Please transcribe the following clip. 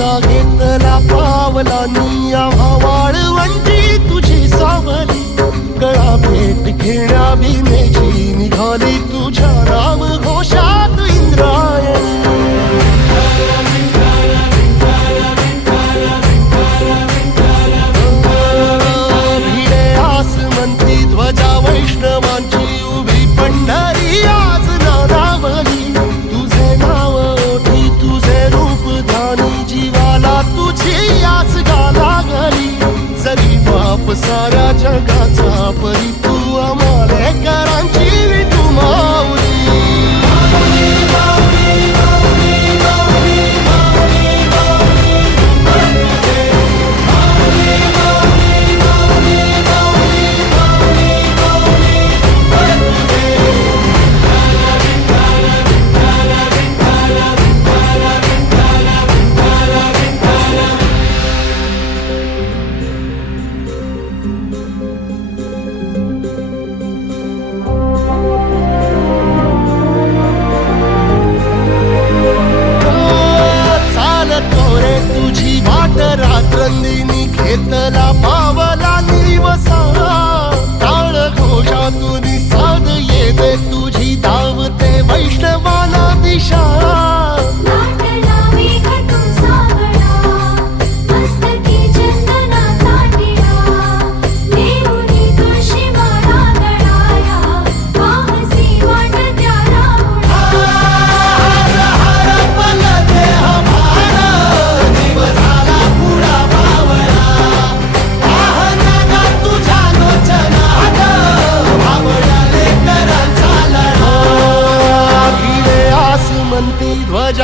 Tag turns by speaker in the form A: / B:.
A: वाचा घेतला पावलानी आव्हाळ वंची तुझी
B: सावली. गळा भेट घेण्या भीमेची निघाली
A: तुझ्या राम घोषा